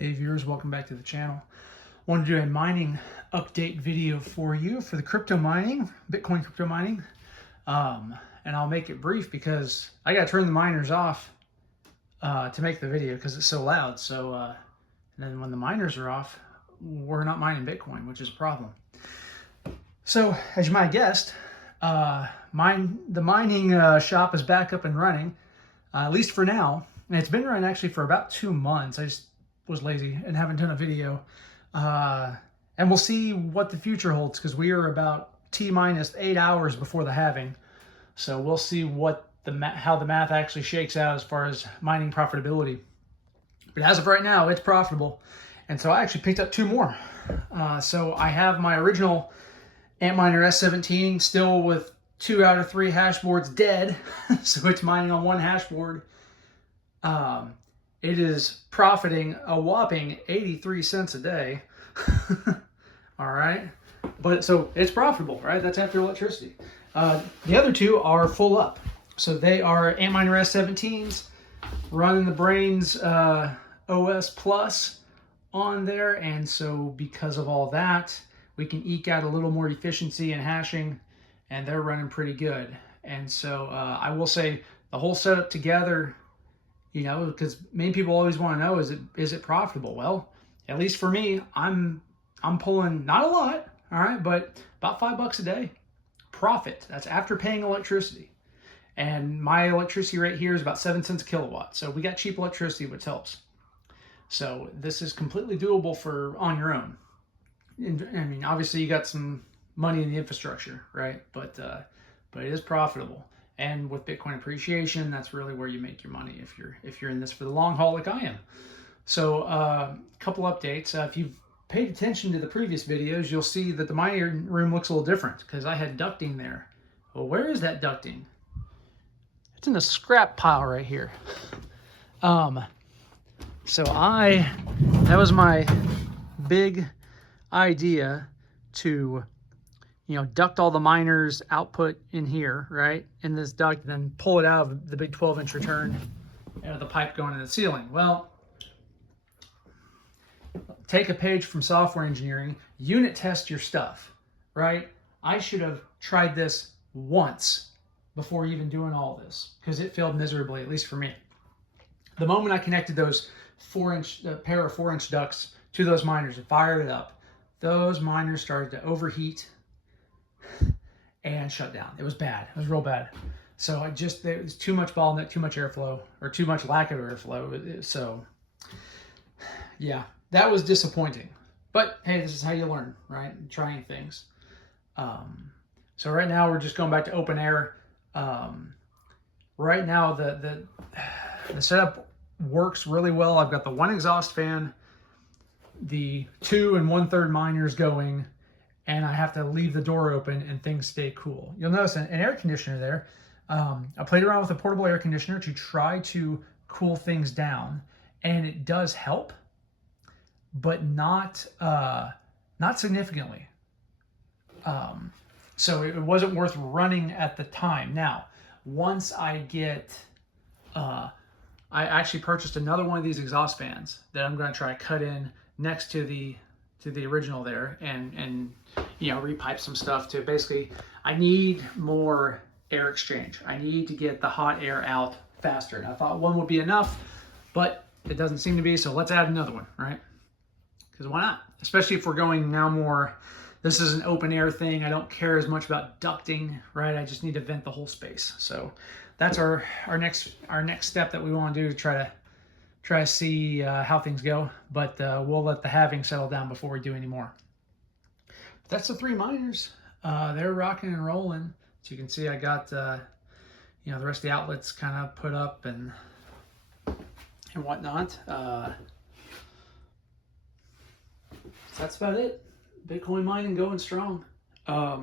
Hey viewers, welcome back to the channel. I wanted to do a mining update video for you for the crypto mining, Bitcoin crypto mining. And I'll make it brief because I got to turn the miners off to make the video because it's so loud. So and then when the miners are off, we're not mining Bitcoin, which is a problem. So as you might have guessed, the mining shop is back up and running, at least for now. And it's been running actually for about 2 months. I just was lazy and haven't done a video. And we'll see what the future holds because we are about T-minus 8 hours before the halving. So we'll see what how the math actually shakes out as far as mining profitability. But as of right now, it's profitable. And so I actually picked up 2 more. So I have my original Antminer S17 still with 2 out of 3 hash boards dead. So it's mining on 1 hash board. It is profiting a whopping 83 cents a day. All right. But so it's profitable, right? That's after electricity. The other 2 are full up. So they are Antminer S17s running the Brains OS Plus on there. And so because of all that, we can eke out a little more efficiency in hashing, and they're running pretty good. And so I will say the whole setup together, you know, because many people always want to know, is it profitable? Well, at least for me, I'm pulling not a lot, all right, but about $5 a day profit. That's after paying electricity. And my electricity rate here is about 7 cents a kilowatt. So we got cheap electricity, which helps. So this is completely doable for on your own. And, I mean, obviously you got some money in the infrastructure, right? But it is profitable. And with Bitcoin appreciation, that's really where you make your money if you're in this for the long haul like I am. So a couple updates. If you've paid attention to the previous videos, you'll see that the mining room looks a little different because I had ducting there. Well, where is that ducting? It's in the scrap pile right here. So that was my big idea to, you know, duct all the miners' output in here, right, in this duct, and then pull it out of the big 12-inch return, the pipe going in the ceiling. Well, take a page from software engineering, unit test your stuff, right? I should have tried this once before even doing all this because it failed miserably, at least for me. The moment I connected those pair of 4-inch ducts to those miners and fired it up, those miners started to overheat and shut down. It was bad. It was real bad. So there was too much bottleneck, too much airflow, or too much lack of airflow. So yeah, that was disappointing. But hey, this is how you learn, right? Trying things. So right now we're just going back to open air. Right now the setup works really well. I've got the 1 exhaust fan, the 2 1/3 miners going, and I have to leave the door open and things stay cool. You'll notice an air conditioner there. I played around with a portable air conditioner to try to cool things down, and it does help, but not significantly. So it wasn't worth running at the time. Now, once I get, I actually purchased another one of these exhaust fans that I'm going to try to cut in next to the original there and you know, repipe some stuff to basically, I need more air exchange. I need to get the hot air out faster. And I thought one would be enough, but it doesn't seem to be, so let's add another one, right? Because why not? Especially if we're going now more, this is an open air thing. I don't care as much about ducting, right? I just need to vent the whole space. So that's our next step that we want to do to try to see how things go, but we'll let the halving settle down before we do any more. That's the 3 miners. They're rocking and rolling. So you can see I got you know, the rest of the outlets kind of put up and whatnot. So that's about it. Bitcoin mining going strong. I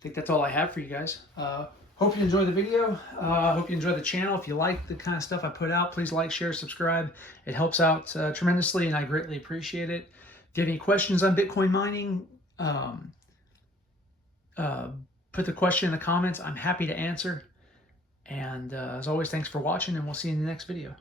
think that's all I have for you guys. Hope you enjoyed the video. Hope you enjoy the channel. If you like the kind of stuff I put out, please like, share, subscribe. It helps out tremendously, and I greatly appreciate it. If you have any questions on Bitcoin mining, put the question in the comments. I'm happy to answer. And as always, thanks for watching, and we'll see you in the next video.